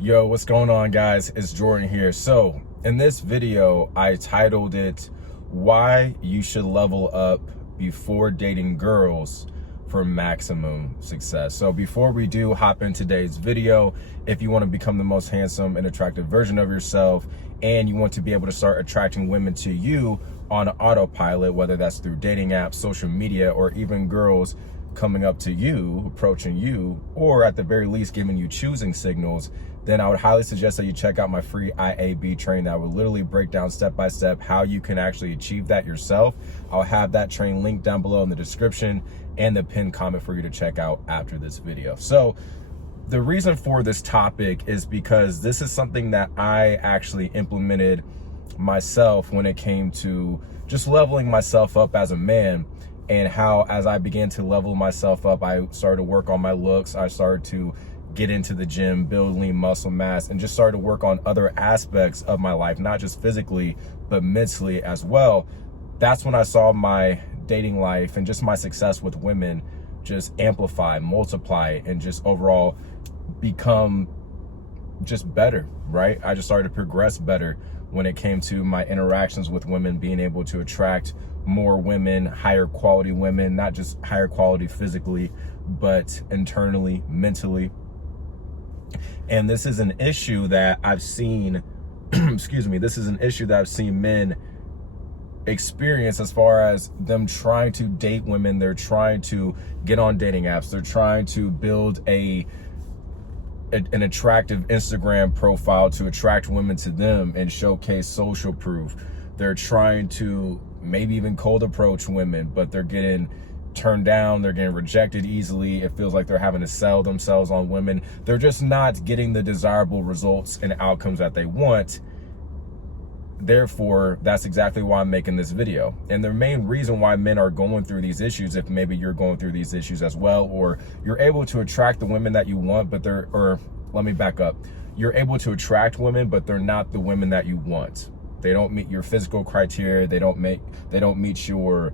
Yo, what's going on, guys? It's Jordan here. So in this video, I titled it, Why You Should Level Up Before Dating Girls for Maximum Success. So before we do hop in today's video, if you want to become the most handsome and attractive version of yourself, and you want to be able to start attracting women to you on autopilot, whether that's through dating apps, social media, or even girls coming up to you, approaching you, or at the very least giving you choosing signals, then I would highly suggest that you check out my free IAB training that will literally break down step by step how you can actually achieve that yourself. I'll have that training linked down below in the description and the pinned comment for you to check out after this video. So the reason for this topic is because this is something that I actually implemented myself when it came to just leveling myself up as a man, and how as I began to level myself up, I started to work on my looks. I started to get into the gym, build lean muscle mass, and just started to work on other aspects of my life, not just physically, but mentally as well. That's when I saw my dating life and just my success with women just amplify, multiply, and just overall become just better, right? I just started to progress better when it came to my interactions with women, being able to attract more women, higher quality women, not just higher quality physically, but internally, mentally. And this is an issue that I've seen, excuse me, this is an issue that I've seen men experience as far as them trying to date women. They're trying to get on dating apps. They're trying to build an attractive Instagram profile to attract women to them and showcase social proof. They're trying to maybe even cold approach women, but they're getting turned down, they're getting rejected easily. It feels like they're having to sell themselves on women. They're just not getting the desirable results and outcomes that they want. Therefore, that's exactly why I'm making this video. And the main reason why men are going through these issues, if maybe you're going through these issues as well, or you're able to attract the women that you want, but let me back up. You're able to attract women, but they're not the women that you want. They don't meet your physical criteria. They don't meet your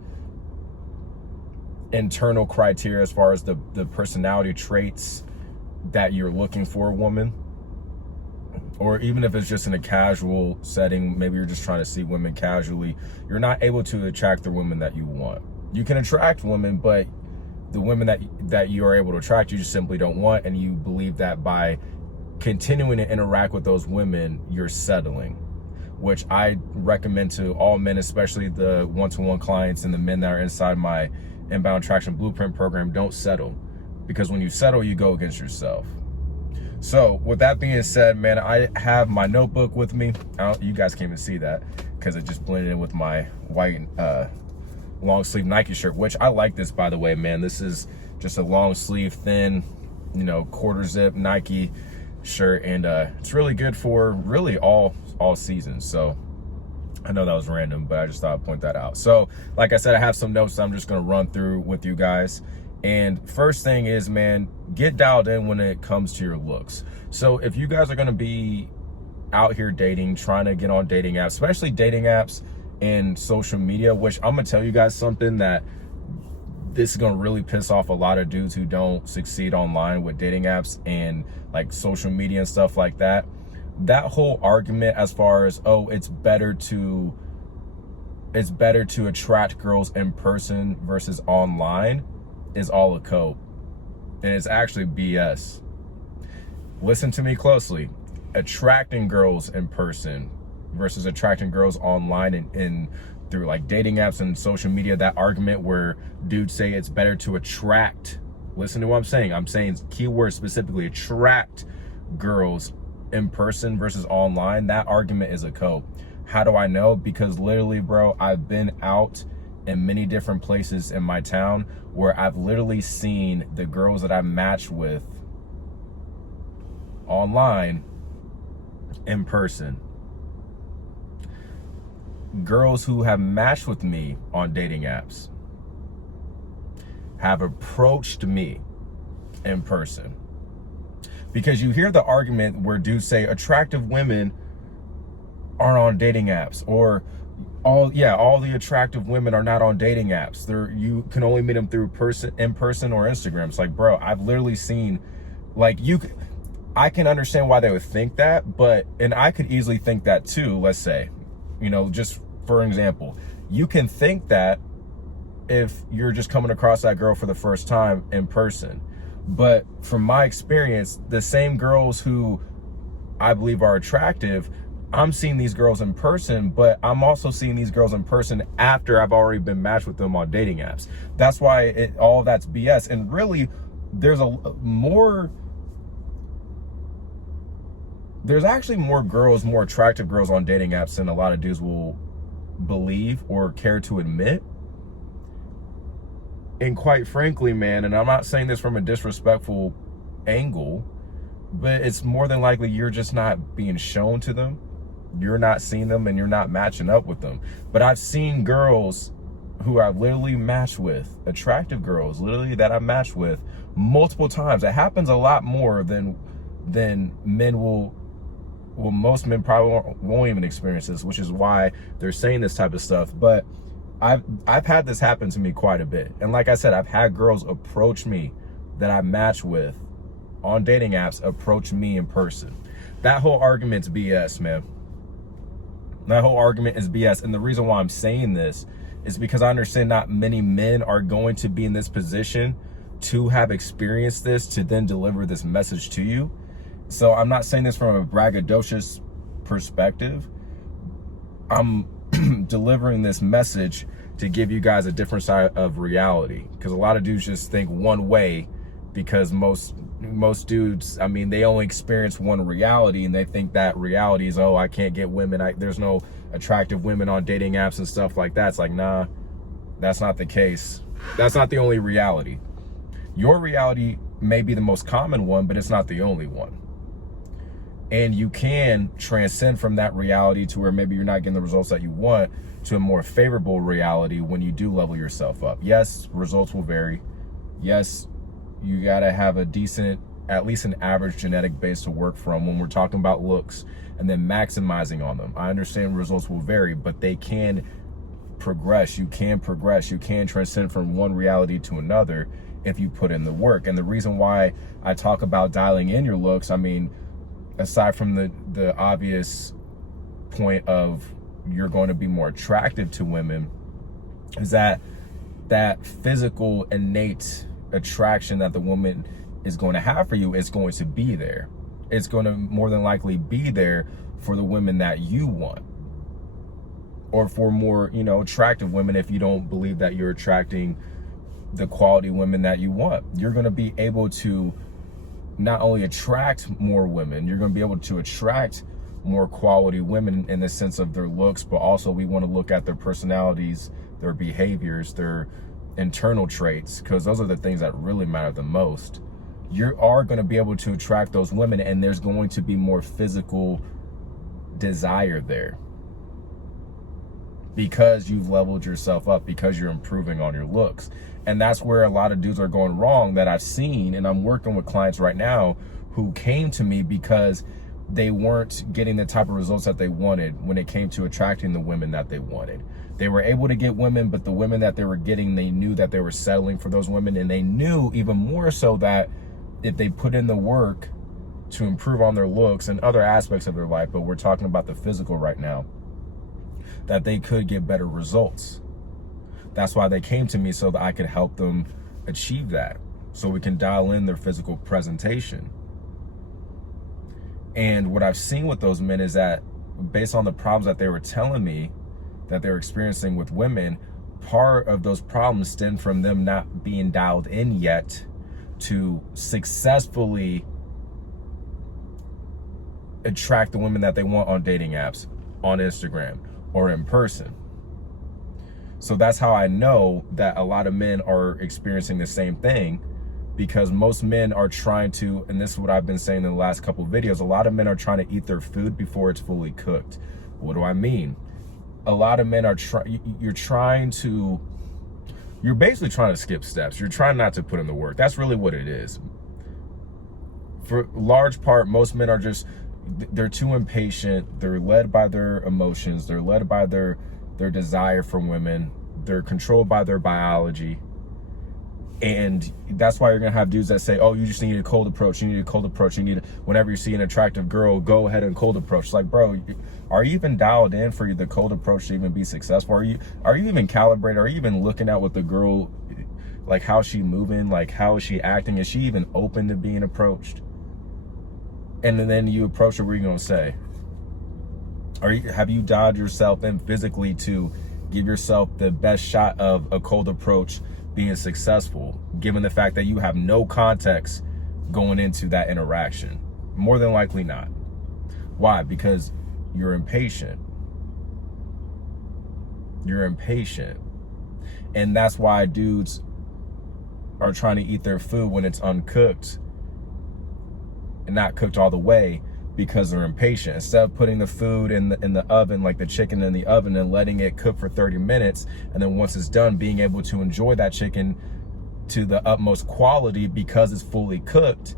internal criteria as far as the personality traits that you're looking for a woman. Or even if it's just in a casual setting, maybe you're just trying to see women casually, you're not able to attract the women that you want. You can attract women, but the women that you are able to attract, you just simply don't want, and you believe that by continuing to interact with those women, you're settling, which I recommend to all men, especially the one-to-one clients and the men that are inside my Inbound Attraction Blueprint program. Don't settle, because when you settle, you go against yourself. So with that being said, man, I have my notebook with me. You guys can't even see that because it just blended in with my white long sleeve Nike shirt, which I like this, by the way, man. This is just a long sleeve, thin, quarter zip Nike shirt, and it's really good for really all seasons. So I know that was random, but I just thought I'd point that out. So like I said, I have some notes that I'm just going to run through with you guys. And first thing is, man, get dialed in when it comes to your looks. So if you guys are going to be out here dating, trying to get on dating apps, especially dating apps and social media, which I'm going to tell you guys something that this is going to really piss off a lot of dudes who don't succeed online with dating apps and like social media and stuff like that. That whole argument as far as, oh, it's better to attract girls in person versus online is all a cope, and it's actually BS. Listen to me closely. Attracting girls in person versus attracting girls online and through like dating apps and social media, that argument where dudes say it's better to attract, listen to what I'm saying. I'm saying keyword specifically, attract girls in person versus online. That argument is a cope. How do I know? Because literally, bro, I've been out in many different places in my town where I've literally seen the girls that I matched with online in person. Girls who have matched with me on dating apps have approached me in person. Because you hear the argument where dudes say attractive women aren't on dating apps, or all the attractive women are not on dating apps. You can only meet them through in person or Instagram. It's like, bro, I've literally seen, like, I can understand why they would think that, and I could easily think that too, let's say, you know, just for an example, you can think that if you're just coming across that girl for the first time in person. But from my experience, the same girls who I believe are attractive, I'm seeing these girls in person, but I'm also seeing these girls in person after I've already been matched with them on dating apps. That's why all that's BS. And really, there's actually more girls, more attractive girls on dating apps than a lot of dudes will believe or care to admit. And quite frankly, man, and I'm not saying this from a disrespectful angle, but it's more than likely you're just not being shown to them. You're not seeing them and you're not matching up with them. But I've seen girls who I've literally matched with, attractive girls, literally that I've matched with multiple times. It happens a lot more than men will. Well, most men probably won't even experience this, which is why they're saying this type of stuff. But I've had this happen to me quite a bit. And like I said, I've had girls approach me that I match with on dating apps, approach me in person. That whole argument's BS, man. That whole argument is BS. And the reason why I'm saying this is because I understand not many men are going to be in this position to have experienced this, to then deliver this message to you. So I'm not saying this from a braggadocious perspective. I'm delivering this message to give you guys a different side of reality, because a lot of dudes just think one way, because most dudes, I mean, they only experience one reality, and they think that reality is, oh, I can't get women, there's no attractive women on dating apps and stuff like that. It's like, nah, that's not the case. That's not the only reality. Your reality may be the most common one, but it's not the only one. And you can transcend from that reality to where maybe you're not getting the results that you want, to a more favorable reality when you do level yourself up. Yes, results will vary. Yes, you gotta have a decent, at least an average genetic base to work from when we're talking about looks, and then maximizing on them. I understand results will vary, but they can progress. You can progress. You can transcend from one reality to another if you put in the work. And the reason why I talk about dialing in your looks, I mean, aside from the obvious point of you're going to be more attractive to women, is that physical innate attraction that the woman is going to have for you is going to be there. It's going to more than likely be there for the women that you want, or for more, you know, attractive women. If you don't believe that you're attracting the quality women that you want, you're going to be able to not only attract more women, you're going to be able to attract more quality women in the sense of their looks, but also we want to look at their personalities, their behaviors, their internal traits, because those are the things that really matter the most. You are going to be able to attract those women, and there's going to be more physical desire there, because you've leveled yourself up, because you're improving on your looks. And that's where a lot of dudes are going wrong that I've seen, and I'm working with clients right now who came to me because they weren't getting the type of results that they wanted when it came to attracting the women that they wanted. They were able to get women, but the women that they were getting, they knew that they were settling for those women, and they knew even more so that if they put in the work to improve on their looks and other aspects of their life, but we're talking about the physical right now, that they could get better results. That's why they came to me, so that I could help them achieve that, so we can dial in their physical presentation. And what I've seen with those men is that, based on the problems that they were telling me that they're experiencing with women, part of those problems stem from them not being dialed in yet to successfully attract the women that they want on dating apps, on Instagram, or in person. So that's how I know that a lot of men are experiencing the same thing, because most men are trying to, and this is what I've been saying in the last couple of videos, a lot of men are trying to eat their food before it's fully cooked. What do I mean? A lot of men are you're basically trying to skip steps. You're trying not to put in the work. That's really what it is. For large part, most men are they're too impatient. They're led by their emotions. They're led by their desire for women. They're controlled by their biology. And that's why you're gonna have dudes that say, oh, you just need a cold approach, you need a cold approach, whenever you see an attractive girl, go ahead and cold approach. It's like, bro, are you even dialed in for the cold approach to even be successful? Are you even calibrated? Are you even looking at what the girl, like how's she moving, like how is she acting? Is she even open to being approached? And then you approach her, what are you gonna say? Have you dialed yourself in physically to give yourself the best shot of a cold approach being successful, given the fact that you have no context going into that interaction? More than likely not. Why? Because you're impatient. You're impatient. And that's why dudes are trying to eat their food when it's uncooked and not cooked all the way, because they're impatient. Instead of putting the food in the oven, like the chicken in the oven, and letting it cook for 30 minutes, and then once it's done, being able to enjoy that chicken to the utmost quality because it's fully cooked,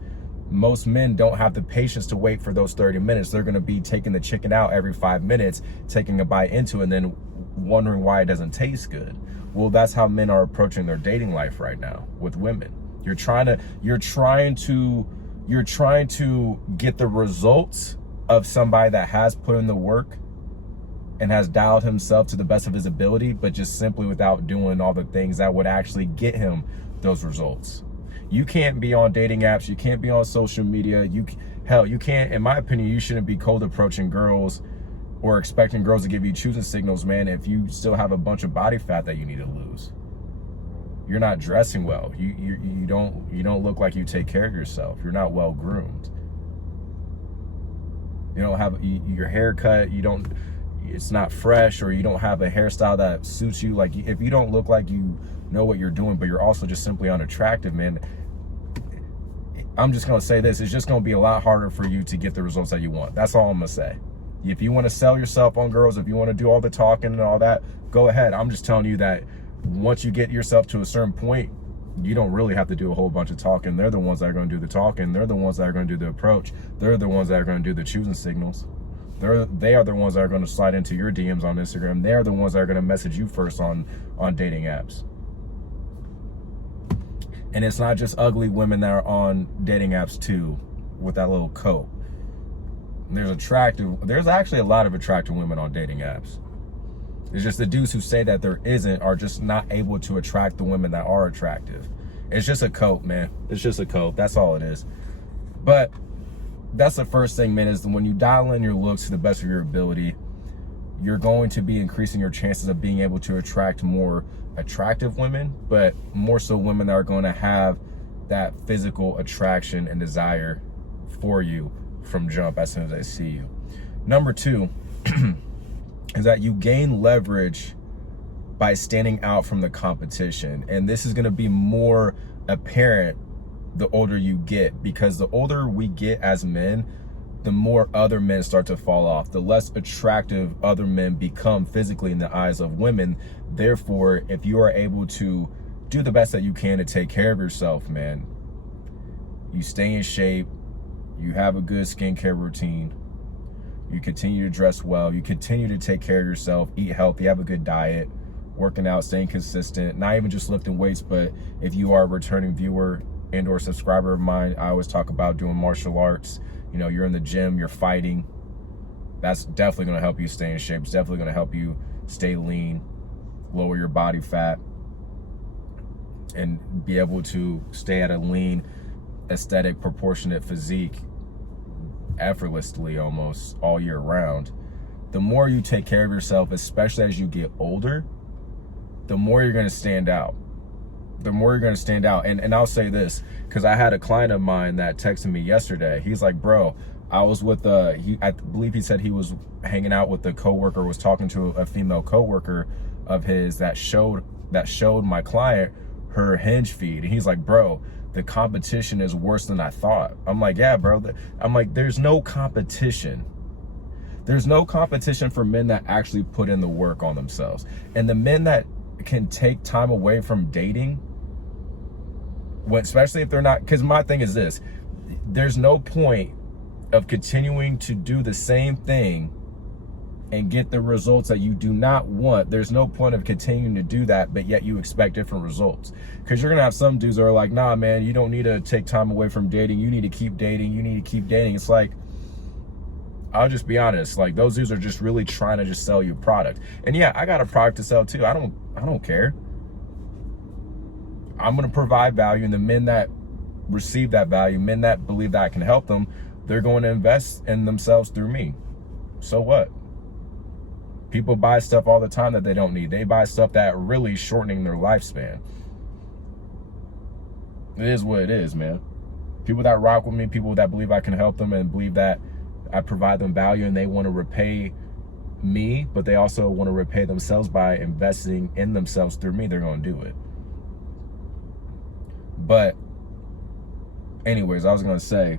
most men don't have the patience to wait for those 30 minutes. They're gonna be taking the chicken out every 5 minutes, taking a bite into it, and then wondering why it doesn't taste good. Well, that's how men are approaching their dating life right now with women. You're trying to get the results of somebody that has put in the work and has dialed himself to the best of his ability, but just simply without doing all the things that would actually get him those results. You can't be on dating apps. You can't be on social media. You can't, in my opinion, you shouldn't be cold approaching girls or expecting girls to give you choosing signals, man, if you still have a bunch of body fat that you need to lose. You're not dressing well. You don't look like you take care of yourself. You're not well groomed. You don't have your haircut. It's not fresh, or you don't have a hairstyle that suits you. Like, if you don't look like you know what you're doing, but you're also just simply unattractive, man, I'm just gonna say this: it's just gonna be a lot harder for you to get the results that you want. That's all I'm gonna say. If you want to sell yourself on girls, if you want to do all the talking and all that, go ahead. I'm just telling you that once you get yourself to a certain point, you don't really have to do a whole bunch of talking. They're the ones that are going to do the talking. They're the ones that are going to do the approach. They're the ones that are going to do the choosing signals. They are the ones that are going to slide into your DMs on Instagram. They're the ones that are going to message you first on dating apps. And it's not just ugly women that are on dating apps too, with that little coat. There's actually a lot of attractive women on dating apps. It's just the dudes who say that there isn't are just not able to attract the women that are attractive. It's just a coat, man. It's just a coat. That's all it is. But that's the first thing, man, is when you dial in your looks to the best of your ability, you're going to be increasing your chances of being able to attract more attractive women, but more so women that are going to have that physical attraction and desire for you from jump as soon as they see you. Number two, is that you gain leverage by standing out from the competition. And this is going to be more apparent the older you get, because the older we get as men, the more other men start to fall off, the less attractive other men become physically in the eyes of women. Therefore, if you are able to do the best that you can to take care of yourself, man, you stay in shape, you have a good skincare routine, you continue to dress well, you continue to take care of yourself, eat healthy, have a good diet, working out, staying consistent, not even just lifting weights, but if you are a returning viewer and or subscriber of mine, I always talk about doing martial arts. You know, you're in the gym, you're fighting. That's definitely going to help you stay in shape. It's definitely going to help you stay lean, lower your body fat, and be able to stay at a lean, aesthetic, proportionate physique effortlessly almost all year round. The more you take care of yourself, especially as you get older, the more you're going to stand out. The more you're going to stand out. And I'll say this, because I had a client of mine that texted me yesterday. He's like, bro, I was with I believe he said he was hanging out with a coworker, was talking to a female coworker of his that showed my client her Hinge feed. And he's like, bro, the competition is worse than I thought. I'm like, yeah, bro. I'm like, there's no competition. There's no competition for men that actually put in the work on themselves. And the men that can take time away from dating, especially if they're not, because my thing is this, there's no point of continuing to do the same thing and get the results that you do not want, there's no point of continuing to do that, but yet you expect different results. Because you're gonna have some dudes that are like, nah, man, you don't need to take time away from dating. You need to keep dating. You need to keep dating. It's like, I'll just be honest, like, those dudes are just really trying to just sell you a product. And yeah, I got a product to sell too. I don't care. I'm gonna provide value, and the men that receive that value, men that believe that I can help them, they're going to invest in themselves through me. So what? People buy stuff all the time that they don't need. They buy stuff that really shortening their lifespan. It is what it is, man. People that rock with me, people that believe I can help them and believe that I provide them value, and they want to repay me, but they also want to repay themselves by investing in themselves through me, they're going to do it. But anyways, I was going to say,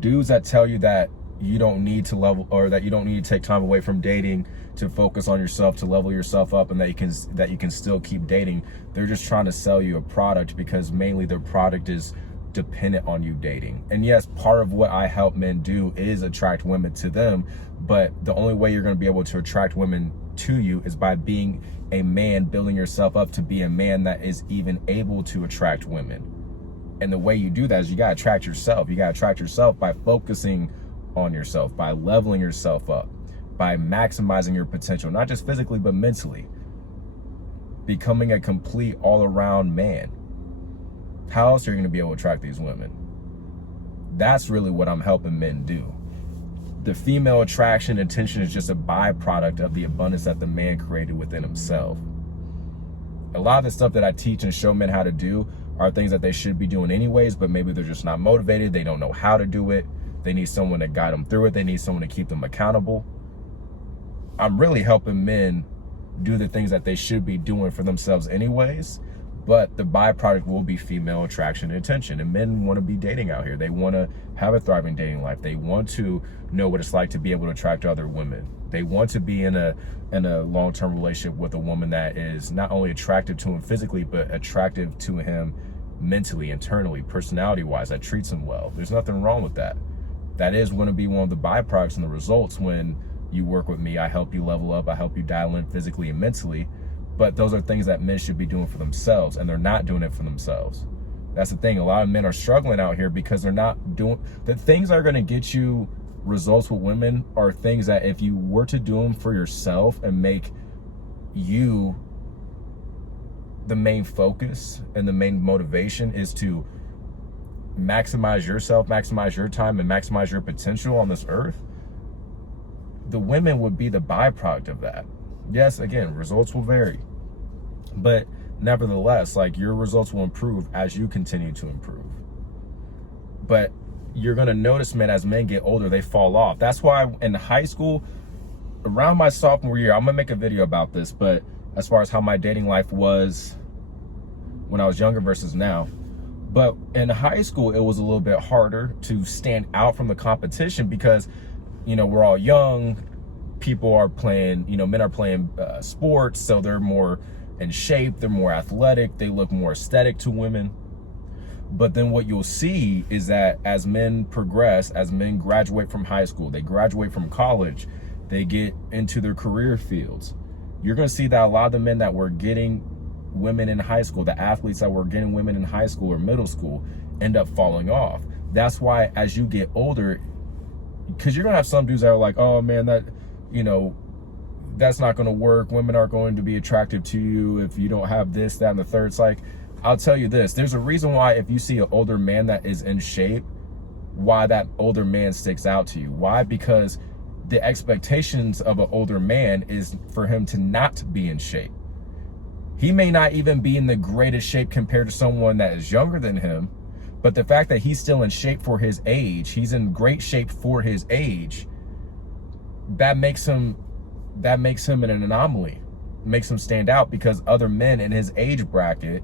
dudes that tell you that you don't need to level, or that you don't need to take time away from dating to focus on yourself, to level yourself up, and that you can still keep dating, they're just trying to sell you a product, because mainly their product is dependent on you dating. And yes, part of what I help men do is attract women to them, but the only way you're going to be able to attract women to you is by being a man, building yourself up to be a man that is even able to attract women. And the way you do that is you got to attract yourself. You got to attract yourself by focusing on yourself, by leveling yourself up, by maximizing your potential, not just physically, but mentally. Becoming a complete all-around man. How else are you going to be able to attract these women? That's really what I'm helping men do. The female attraction attention is just a byproduct of the abundance that the man created within himself. A lot of the stuff that I teach and show men how to do are things that they should be doing anyways, but maybe they're just not motivated. They don't know how to do it. They need someone to guide them through it. They need someone to keep them accountable. I'm really helping men do the things that they should be doing for themselves anyways, but the byproduct will be female attraction and attention. And men want to be dating out here. They want to have a thriving dating life. They want to know what it's like to be able to attract other women. They want to be in a long-term relationship with a woman that is not only attractive to him physically, but attractive to him mentally, internally, personality-wise, that treats him well. There's nothing wrong with that. That is going to be one of the byproducts and the results when you work with me. I help you level up. I help you dial in physically and mentally. But those are things that men should be doing for themselves, and they're not doing it for themselves. That's the thing. A lot of men are struggling out here because they're not doing the things that are going to get you results with women. Are things that if you were to do them for yourself and make you the main focus and the main motivation is to maximize yourself, maximize your time, and maximize your potential on this earth, the women would be the byproduct of that. Yes, again, results will vary, but nevertheless, like, your results will improve as you continue to improve. But you're going to notice, men, as men get older, they fall off. That's why in high school, around my sophomore year, I'm going to make a video about this, but as far as how my dating life was when I was younger versus now. But in high school, it was a little bit harder to stand out from the competition because, you know, we're all young. People are playing, you know, men are playing sports, so they're more in shape, they're more athletic, they look more aesthetic to women. But then what you'll see is that as men progress, as men graduate from high school, they graduate from college, they get into their career fields, you're going to see that a lot of the men that were getting women in high school, the athletes that were getting women in high school or middle school, end up falling off. That's why as you get older, because you're going to have some dudes that are like, oh man, that, you know, that's not going to work. Women aren't going to be attractive to you if you don't have this, that, and the third. It's like, I'll tell you this, there's a reason why if you see an older man that is in shape, why that older man sticks out to you. Why? Because the expectations of an older man is for him to not be in shape. He may not even be in the greatest shape compared to someone that is younger than him, but the fact that he's still in shape for his age, he's in great shape for his age, that makes him an anomaly, makes him stand out, because other men in his age bracket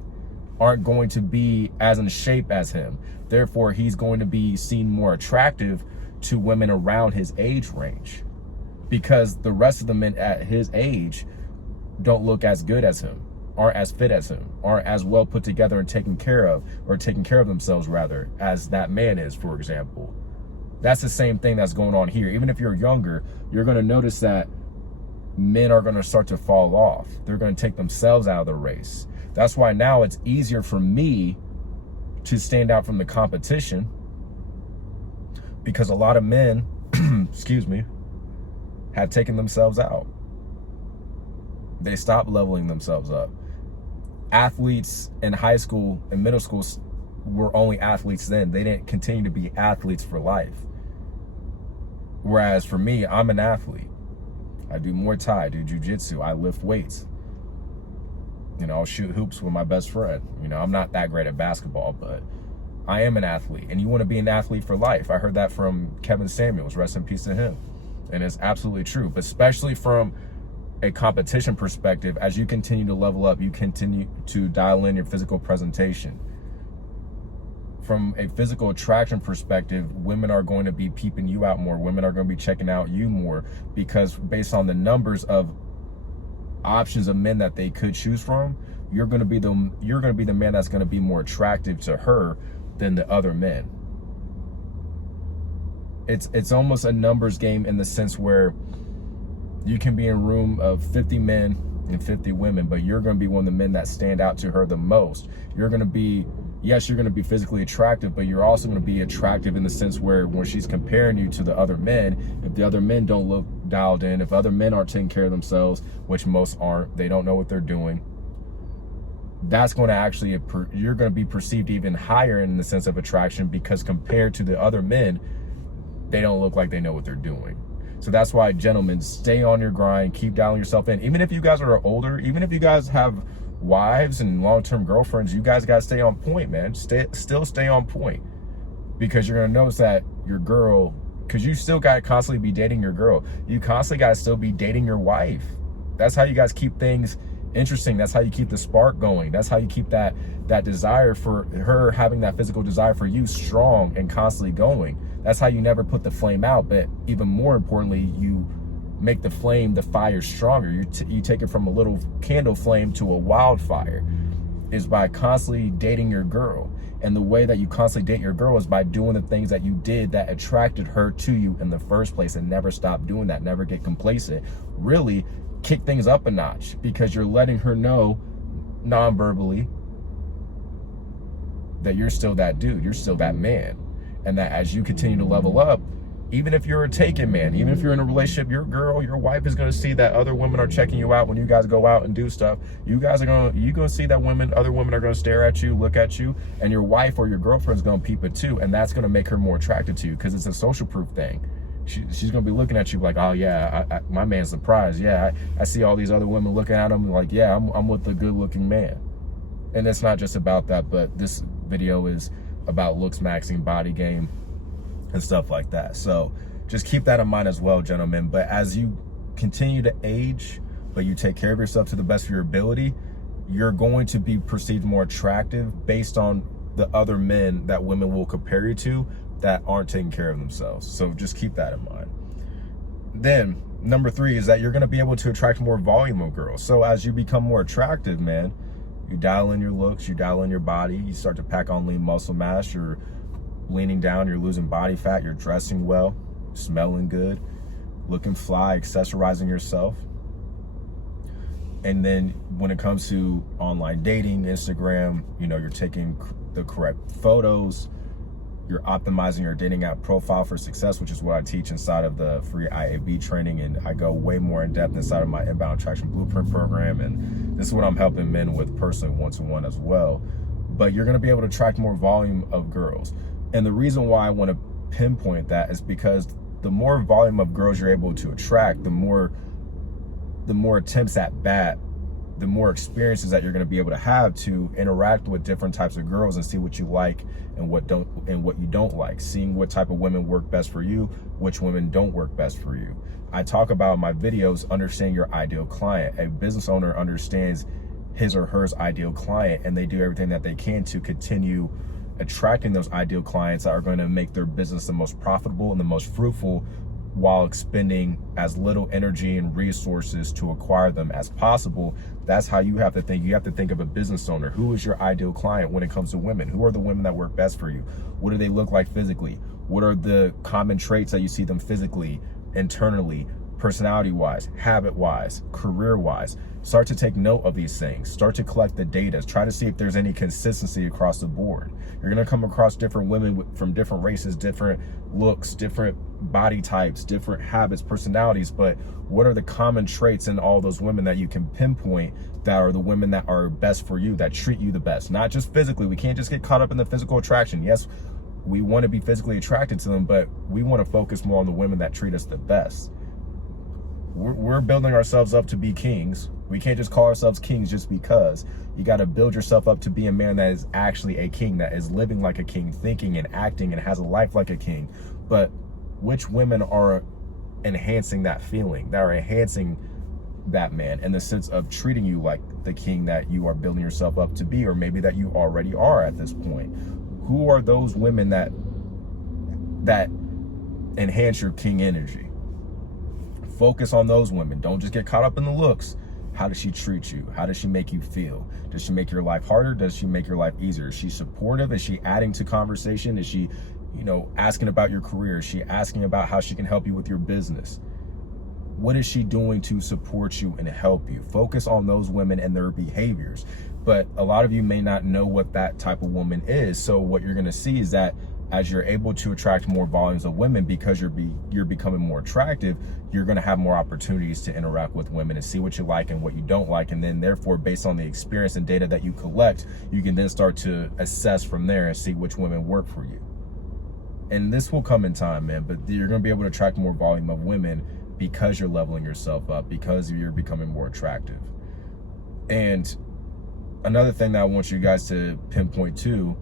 aren't going to be as in shape as him. Therefore, he's going to be seen more attractive to women around his age range, because the rest of the men at his age don't look as good as him, aren't as fit as him, aren't as well put together and taken care of themselves rather, as that man is, for example. That's the same thing that's going on here. Even if you're younger, you're going to notice that men are going to start to fall off. They're going to take themselves out of the race. That's why now it's easier for me to stand out from the competition, because a lot of men, excuse me, have taken themselves out. They stopped leveling themselves up. Athletes in high school and middle school were only athletes then. They didn't continue to be athletes for life. Whereas for me, I'm an athlete. I do Muay Thai, I do Jiu-Jitsu, I lift weights. You know, I'll shoot hoops with my best friend. You know, I'm not that great at basketball, but I am an athlete. And you want to be an athlete for life. I heard that from Kevin Samuels, rest in peace to him. And it's absolutely true, but especially from a competition perspective, as you continue to level up, you continue to dial in your physical presentation. From a physical attraction perspective, women are going to be peeping you out more. Women are going to be checking out you more, because based on the numbers of options of men that they could choose from, you're going to be the man that's going to be more attractive to her than the other men. It's almost a numbers game in the sense where you can be in a room of 50 men and 50 women, but you're going to be one of the men that stand out to her the most. You're going to be, yes, you're going to be physically attractive, but you're also going to be attractive in the sense where when she's comparing you to the other men, if the other men don't look dialed in, if other men aren't taking care of themselves, which most aren't, they don't know what they're doing, that's going to actually, you're going to be perceived even higher in the sense of attraction, because compared to the other men, they don't look like they know what they're doing. So that's why, gentlemen, stay on your grind, keep dialing yourself in. Even if you guys are older, even if you guys have wives and long-term girlfriends, you guys got to stay on point, man. Still stay on point, because you're going to notice that your girl, because you still got to constantly be dating your girl. You constantly got to still be dating your wife. That's how you guys keep things interesting. That's how you keep the spark going. That's how you keep that desire for her, having that physical desire for you, strong and constantly going. That's how you never put the flame out, but even more importantly, you make the fire stronger. You take it from a little candle flame to a wildfire, is by constantly dating your girl. And the way that you constantly date your girl is by doing the things that you did that attracted her to you in the first place, and never stop doing that. Never get complacent. Really kick things up a notch, because you're letting her know non-verbally that you're still that dude, you're still that man. And that as you continue to level up, even if you're a taken man, even if you're in a relationship, your girl, your wife is going to see that other women are checking you out when you guys go out and do stuff. You're going to see that other women are going to stare at you, look at you, and your wife or your girlfriend's going to peep it too. And that's going to make her more attracted to you, because it's a social proof thing. She's going to be looking at you like, oh yeah, my man's surprised. Yeah, I see all these other women looking at him like, yeah, I'm with a good looking man. And it's not just about that, but this video is about Looksmaxxing Bodygame and stuff like that. So just keep that in mind as well, gentlemen. But as you continue to age, but you take care of yourself to the best of your ability, you're going to be perceived more attractive based on the other men that women will compare you to that aren't taking care of themselves. So just keep that in mind. Then number 3 is that you're going to be able to attract more volume of girls. So as you become more attractive, man, you dial in your looks, you dial in your body, you start to pack on lean muscle mass, you're leaning down, you're losing body fat, you're dressing well, smelling good, looking fly, accessorizing yourself. And then when it comes to online dating, Instagram, you know, you're taking the correct photos, you're optimizing your dating app profile for success, which is what I teach inside of the free IAB training. And I go way more in depth inside of my inbound attraction blueprint program. And this is what I'm helping men with personally one-to-one as well. But you're going to be able to attract more volume of girls. And the reason why I want to pinpoint that is because the more volume of girls you're able to attract, the more attempts at bat, the more experiences that you're going to be able to have to interact with different types of girls and see what you like and what you don't like, seeing what type of women work best for you, which women don't work best for you. I talk about in my videos, understanding your ideal client. A business owner understands his or her ideal client, and they do everything that they can to continue attracting those ideal clients that are going to make their business the most profitable and the most fruitful, while expending as little energy and resources to acquire them as possible. That's how you have to think. You have to think of a business owner. Who is your ideal client when it comes to women? Who are the women that work best for you? What do they look like physically? What are the common traits that you see them physically, internally, personality-wise, habit-wise, career-wise. Start to take note of these things. Start to collect the data. Try to see if there's any consistency across the board. You're going to come across different women from different races, different looks, different body types, different habits, personalities. But what are the common traits in all those women that you can pinpoint that are the women that are best for you, that treat you the best? Not just physically. We can't just get caught up in the physical attraction. Yes, we want to be physically attracted to them, but we want to focus more on the women that treat us the best. We're building ourselves up to be kings. We can't just call ourselves kings just because. You got to build yourself up to be a man that is actually a king, that is living like a king, thinking and acting and has a life like a king. But which women are enhancing that feeling, that are enhancing that man in the sense of treating you like the king that you are building yourself up to be, or maybe that you already are at this point? Who are those women that enhance your king energy? Focus on those women. Don't just get caught up in the looks. How does she treat you? How does she make you feel? Does she make your life harder? Does she make your life easier? Is she supportive? Is she adding to conversation? Is she, asking about your career? Is she asking about how she can help you with your business? What is she doing to support you and help you? Focus on those women and their behaviors. But a lot of you may not know what that type of woman is. So what you're going to see is that as you're able to attract more volumes of women, because you're becoming more attractive, you're going to have more opportunities to interact with women and see what you like and what you don't like. And then therefore, based on the experience and data that you collect, you can then start to assess from there and see which women work for you. And this will come in time, man, but you're going to be able to attract more volume of women because you're leveling yourself up, because you're becoming more attractive. And another thing that I want you guys to pinpoint too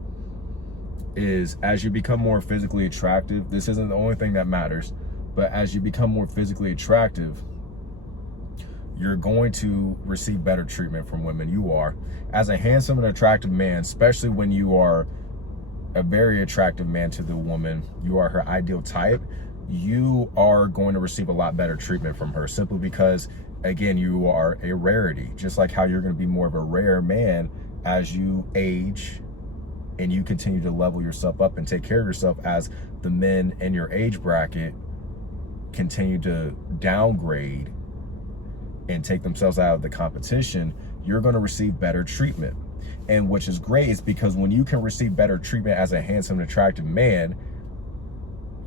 is, as you become more physically attractive, this isn't the only thing that matters, but as you become more physically attractive, you're going to receive better treatment from women. You are, as a handsome and attractive man, especially when you are a very attractive man to the woman, you are her ideal type, you are going to receive a lot better treatment from her, simply because, again, you are a rarity. Just like how you're going to be more of a rare man as you age and you continue to level yourself up and take care of yourself, as the men in your age bracket continue to downgrade and take themselves out of the competition, you're going to receive better treatment. And which is great, is because when you can receive better treatment as a handsome and attractive man,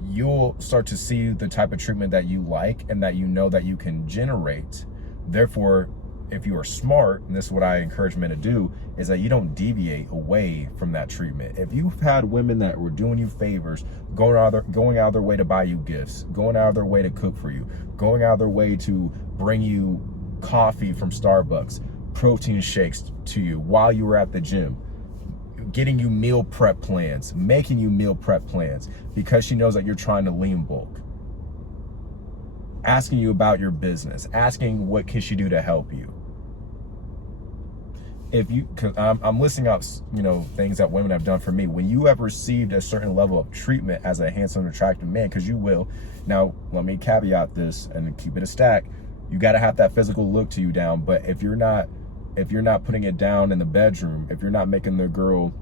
you'll start to see the type of treatment that you like and that you know that you can generate. Therefore, if you are smart, and this is what I encourage men to do, is that you don't deviate away from that treatment. If you've had women that were doing you favors, going out of their way to buy you gifts, going out of their way to cook for you, going out of their way to bring you coffee from Starbucks, protein shakes to you while you were at the gym, getting you meal prep plans, making you meal prep plans because she knows that you're trying to lean bulk, asking you about your business, asking what can she do to help you. Because I'm listing out, things that women have done for me. When you have received a certain level of treatment as a handsome, attractive man, because you will. Now, let me caveat this and keep it a stack. You got to have that physical look to you down. But if you're not putting it down in the bedroom, if you're not making the girl,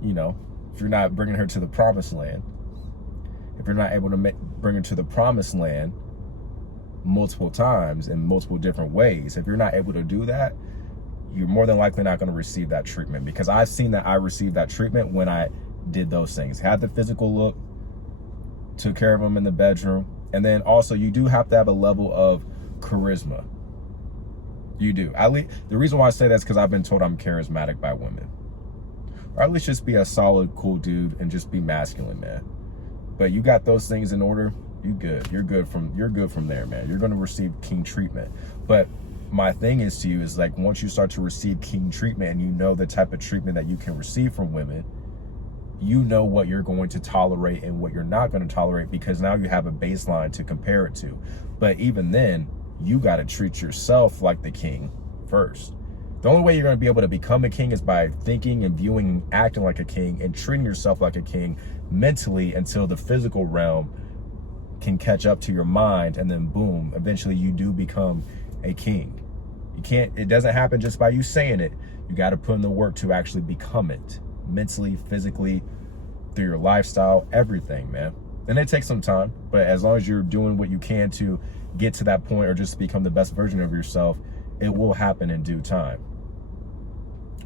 if you're not bringing her to the promised land, if you're not able to bring her to the promised land multiple times in multiple different ways, if you're not able to do that, you're more than likely not going to receive that treatment. Because I've seen that I received that treatment when I did those things. Had the physical look, took care of them in the bedroom. And then also, you do have to have a level of charisma. You do. The reason why I say that is because I've been told I'm charismatic by women. Or at least just be a solid, cool dude and just be masculine, man. But you got those things in order, you good. You're good from there, man. You're going to receive king treatment. But my thing is to you is, like, once you start to receive king treatment and you know the type of treatment that you can receive from women, you know what you're going to tolerate and what you're not going to tolerate, because now you have a baseline to compare it to. But even then, you got to treat yourself like the king first. The only way you're going to be able to become a king is by thinking and viewing and acting like a king and treating yourself like a king mentally, until the physical realm can catch up to your mind, and then boom, eventually you do become a king. It doesn't happen just by you saying it. You got to put in the work to actually become it, mentally, physically, through your lifestyle, everything, man. And it takes some time, but as long as you're doing what you can to get to that point or just become the best version of yourself, it will happen in due time.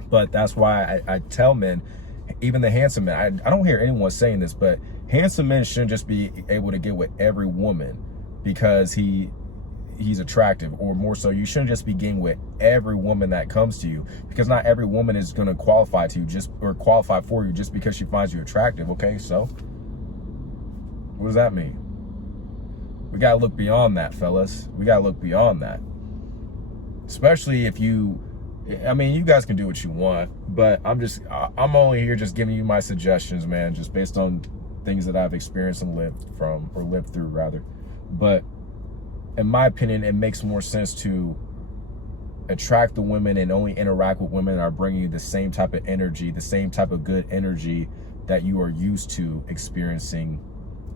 But that's why I tell men, even the handsome men, I don't hear anyone saying this, but handsome men shouldn't just be able to get with every woman because he's attractive, or more so, you shouldn't just be getting with every woman that comes to you, because not every woman is going to qualify to you qualify for you just because she finds you attractive. Okay, so what does that mean? We got to look beyond that, fellas. We got to look beyond that. Especially if you, I mean, you guys can do what you want, but I'm only here just giving you my suggestions, man, just based on things that I've experienced and lived through rather. But in my opinion, it makes more sense to attract the women and only interact with women that are bringing you the same type of energy, the same type of good energy that you are used to experiencing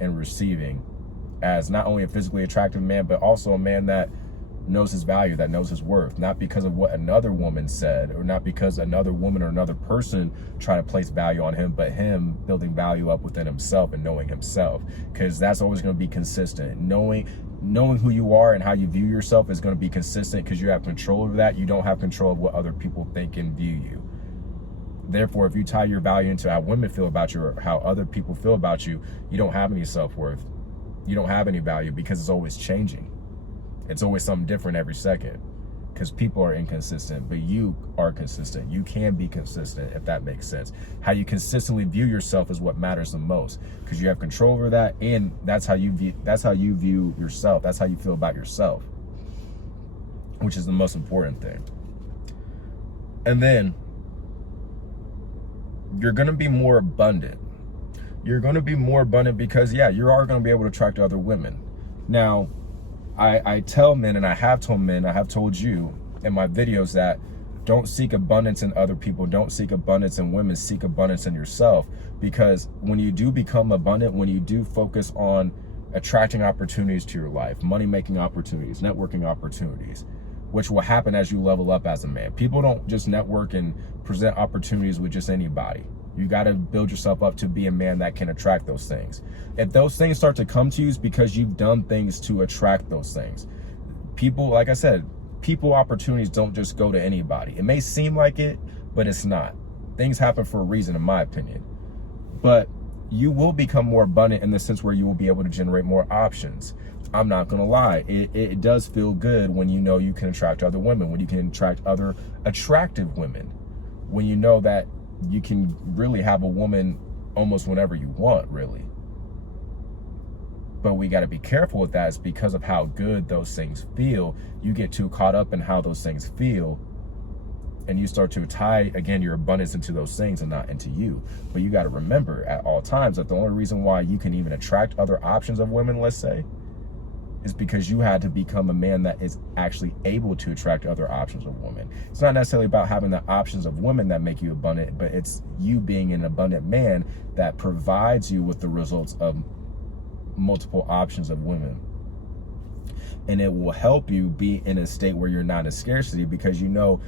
and receiving, as not only a physically attractive man, but also a man that knows his value, that knows his worth, not because of what another woman said, or not because another woman or another person try to place value on him, but him building value up within himself and knowing himself, because that's always going to be consistent. Knowing who you are and how you view yourself is going to be consistent, because you have control over that. You don't have control of what other people think and view you. Therefore, if you tie your value into how women feel about you or how other people feel about you, you don't have any self-worth. You don't have any value, because it's always changing. It's always something different every second, because people are inconsistent, but you are consistent. You can be consistent, if that makes sense. How you consistently view yourself is what matters the most, because you have control over that, and that's how you view yourself. That's how you feel about yourself, which is the most important thing. And then you're going to be more abundant. You're going to be more abundant because, yeah, you are going to be able to attract other women. Now, I tell men, and I have told you in my videos, that don't seek abundance in other people. Don't seek abundance in women. Seek abundance in yourself. Because when you do become abundant, when you do focus on attracting opportunities to your life, money-making opportunities, networking opportunities, which will happen as you level up as a man. People don't just network and present opportunities with just anybody. You got to build yourself up to be a man that can attract those things. If those things start to come to you, it's because you've done things to attract those things. People, like I said, opportunities don't just go to anybody. It may seem like it, but it's not. Things happen for a reason, in my opinion. But you will become more abundant in the sense where you will be able to generate more options. I'm not going to lie. It does feel good when you know you can attract other women, when you can attract other attractive women, when you know that you can really have a woman almost whenever you want, really. But we got to be careful with that. It's because of how good those things feel. You get too caught up in how those things feel, and you start to tie, again, your abundance into those things and not into you. But you got to remember at all times that the only reason why you can even attract other options of women, let's say, is because you had to become a man that is actually able to attract other options of women. It's not necessarily about having the options of women that make you abundant, but it's you being an abundant man that provides you with the results of multiple options of women. And it will help you be in a state where you're not in scarcity, because you know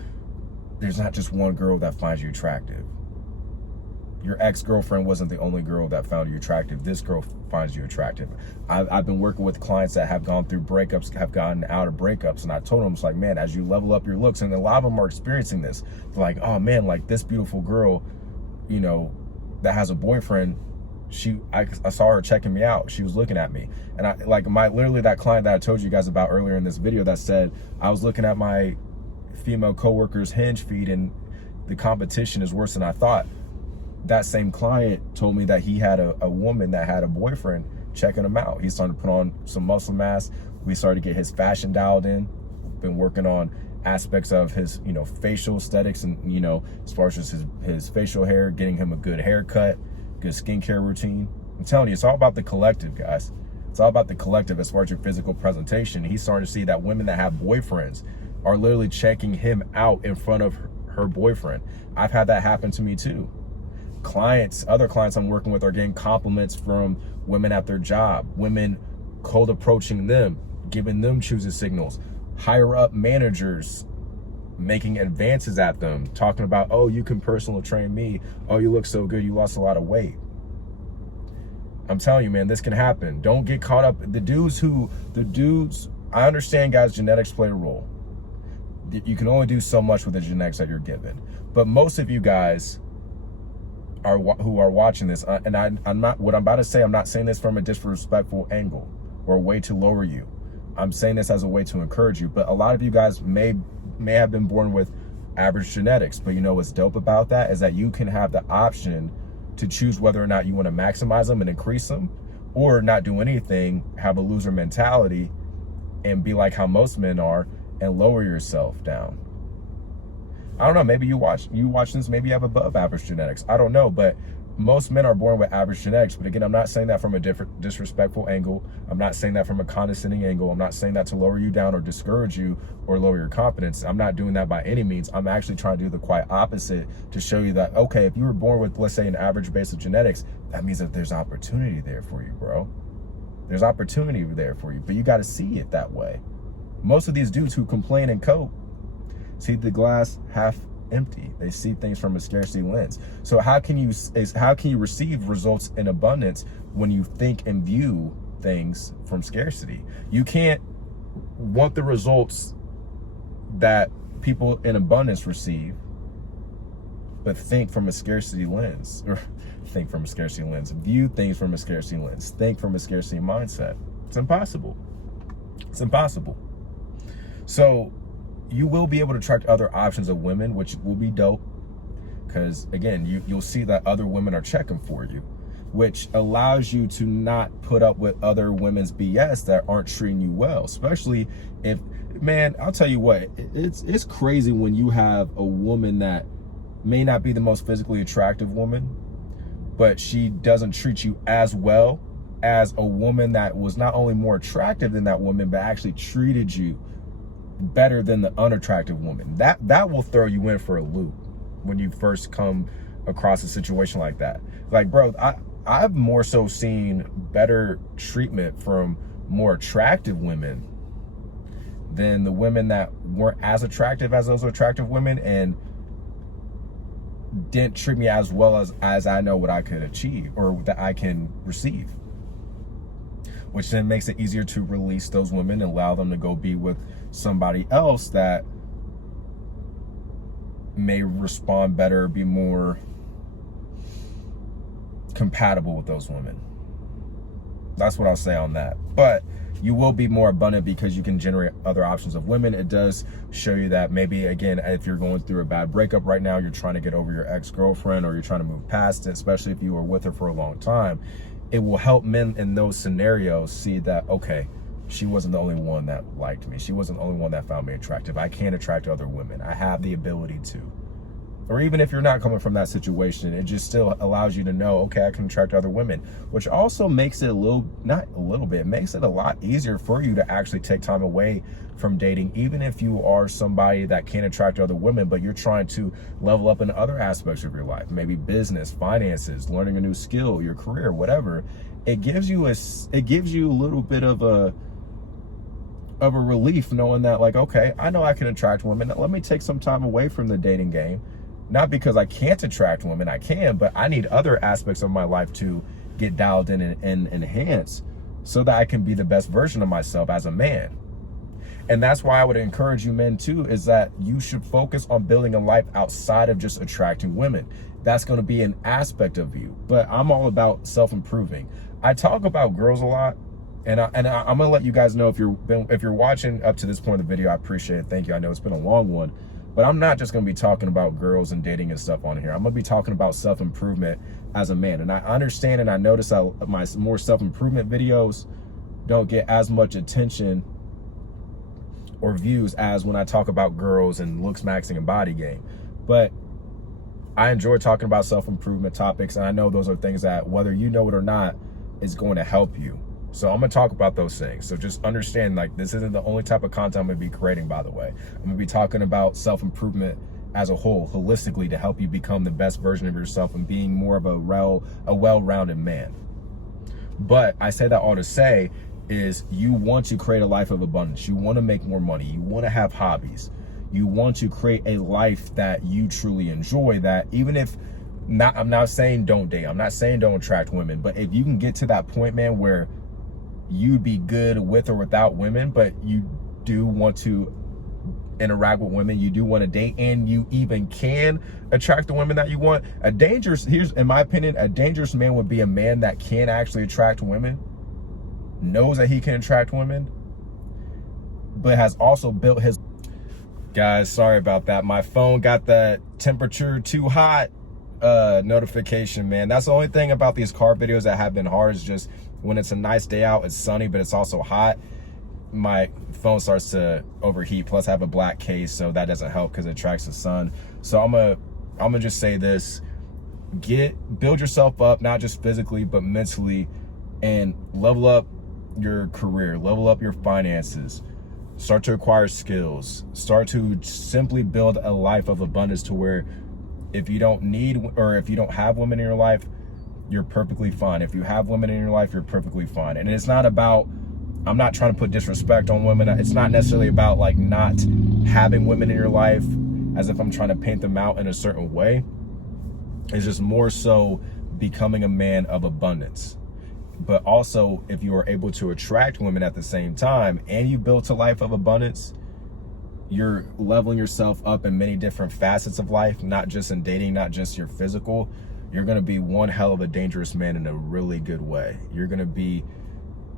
there's not just one girl that finds you attractive. Your ex-girlfriend wasn't the only girl that found you attractive. This girl finds you attractive. I've been working with clients that have gone through breakups, have gotten out of breakups, and I told them, it's like, man, as you level up your looks, and a lot of them are experiencing this. They're like, oh man, like this beautiful girl, you know, that has a boyfriend, I saw her checking me out. She was looking at me. And I like literally that client that I told you guys about earlier in this video that said, I was looking at my female coworker's Hinge feed and the competition is worse than I thought. That same client told me that he had a woman that had a boyfriend checking him out. He started to put on some muscle mass. We started to get his fashion dialed in. Been working on aspects of his, you know, facial aesthetics, and, you know, as far as just his facial hair, getting him a good haircut, good skincare routine. I'm telling you, it's all about the collective, guys. It's all about the collective as far as your physical presentation. He's starting to see that women that have boyfriends are literally checking him out in front of her boyfriend. I've had that happen to me too. Other clients I'm working with are getting compliments from women at their job, women cold approaching them, giving them choosing signals, higher up managers making advances at them, talking about, oh, you can personal train me, oh, you look so good, you lost a lot of weight. I'm telling you, man, this can happen. Don't get caught up. The dudes, I understand, guys, genetics play a role. You can only do so much with the genetics that you're given. But most of you guys who are watching this, and I'm not, what I'm about to say, I'm not saying this from a disrespectful angle or a way to lower you. I'm saying this as a way to encourage you. But a lot of you guys may have been born with average genetics. But you know what's dope about that is that you can have the option to choose whether or not you want to maximize them and increase them, or not do anything, have a loser mentality, and be like how most men are and lower yourself down. I don't know, maybe you watch this, maybe you have above average genetics. I don't know, but most men are born with average genetics. But again, I'm not saying that from a disrespectful angle. I'm not saying that from a condescending angle. I'm not saying that to lower you down or discourage you or lower your confidence. I'm not doing that by any means. I'm actually trying to do the quite opposite to show you that, okay, if you were born with, let's say, an average base of genetics, that means that there's opportunity there for you, bro. There's opportunity there for you, but you got to see it that way. Most of these dudes who complain and cope see the glass half empty. They see things from a scarcity lens. So how can you receive results in abundance when you think and view things from scarcity? You can't want the results that people in abundance receive, but think from a scarcity lens, or think from a scarcity lens, view things from a scarcity lens, think from a scarcity mindset. It's impossible. It's impossible. So you will be able to attract other options of women, which will be dope. Because again, you'll see that other women are checking for you, which allows you to not put up with other women's BS that aren't treating you well. Especially if, man, I'll tell you what, it's crazy when you have a woman that may not be the most physically attractive woman, but she doesn't treat you as well as a woman that was not only more attractive than that woman, but actually treated you better than the unattractive woman. That will throw you in for a loop when you first come across a situation like that. Like, bro, I've more so seen better treatment from more attractive women than the women that weren't as attractive as those attractive women and didn't treat me as well as I know what I could achieve or that I can receive. Which then makes it easier to release those women and allow them to go be with somebody else that may respond better, be more compatible with those women. That's what I'll say on that. But you will be more abundant because you can generate other options of women. It does show you that maybe, again, if you're going through a bad breakup right now, you're trying to get over your ex-girlfriend or you're trying to move past it, especially if you were with her for a long time. It will help men in those scenarios see that, okay, she wasn't the only one that liked me. She wasn't the only one that found me attractive. I can attract other women. I have the ability to. Or even if you're not coming from that situation, it just still allows you to know, okay, I can attract other women, which also makes it makes it a lot easier for you to actually take time away from dating, even if you are somebody that can attract other women, but you're trying to level up in other aspects of your life, maybe business, finances, learning a new skill, your career, whatever. It gives you a little bit of a relief knowing that, like, okay, I know I can attract women. Let me take some time away from the dating game. Not because I can't attract women, I can, but I need other aspects of my life to get dialed in and enhance so that I can be the best version of myself as a man. And that's why I would encourage you men too, is that you should focus on building a life outside of just attracting women. That's going to be an aspect of you, but I'm all about self-improving. I talk about girls a lot, and I'm going to let you guys know if you're watching up to this point of the video, I appreciate it. Thank you. I know it's been a long one. But I'm not just going to be talking about girls and dating and stuff on here. I'm going to be talking about self-improvement as a man. And I understand and I notice how my more self-improvement videos don't get as much attention or views as when I talk about girls and Looksmaxxing and Bodygame. But I enjoy talking about self-improvement topics. And I know those are things that, whether you know it or not, is going to help you. So I'm going to talk about those things. So just understand, like, this isn't the only type of content I'm going to be creating, by the way. I'm going to be talking about self-improvement as a whole, holistically, to help you become the best version of yourself and being more of a well-rounded man. But I say that all to say is you want to create a life of abundance. You want to make more money. You want to have hobbies. You want to create a life that you truly enjoy, that even if I'm not saying don't date. I'm not saying don't attract women. But if you can get to that point, man, where you'd be good with or without women, but you do want to interact with women, you do want to date, and you even can attract the women that you want, here's, in my opinion, a dangerous man would be a man that can actually attract women, knows that he can attract women, but has also built his... Guys, sorry about that. My phone got that temperature too hot notification, man. That's the only thing about these car videos that have been hard, is just when it's a nice day out, it's sunny, but it's also hot, my phone starts to overheat. Plus I have a black case, so that doesn't help because it tracks the sun. So I'm gonna just say this: build yourself up, not just physically but mentally, and level up your career, level up your finances, start to acquire skills, start to simply build a life of abundance, to where if you don't need, or if you don't have women in your life, you're perfectly fine. If you have women in your life, you're perfectly fine. And it's not about, I'm not trying to put disrespect on women. It's not necessarily about like not having women in your life as if I'm trying to paint them out in a certain way. It's just more so becoming a man of abundance. But also, if you are able to attract women at the same time and you built a life of abundance, you're leveling yourself up in many different facets of life, not just in dating, not just your physical. You're going to be one hell of a dangerous man in a really good way. You're going to be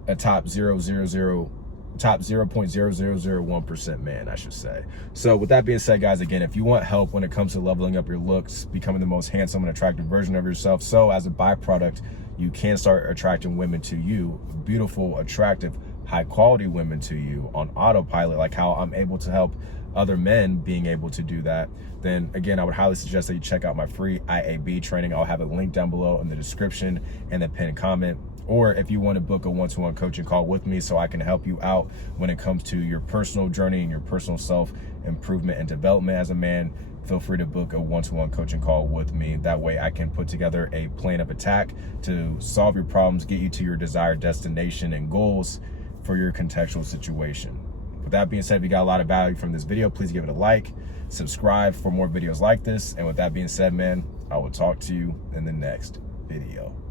a top 0.0001% man, I should say. So with that being said, guys, again, if you want help when it comes to leveling up your looks, becoming the most handsome and attractive version of yourself, so as a byproduct, you can start attracting women to you, beautiful, attractive, high quality women to you on autopilot, like how I'm able to help other men being able to do that, then again, I would highly suggest that you check out my free IAB training. I'll have it linked down below in the description and the pinned comment. Or if you want to book a one-to-one coaching call with me so I can help you out when it comes to your personal journey and your personal self-improvement and development as a man, feel free to book a one-to-one coaching call with me. That way I can put together a plan of attack to solve your problems, get you to your desired destination and goals for your contextual situation. With that being said, if you got a lot of value from this video, please give it a like, subscribe for more videos like this. And with that being said, man, I will talk to you in the next video.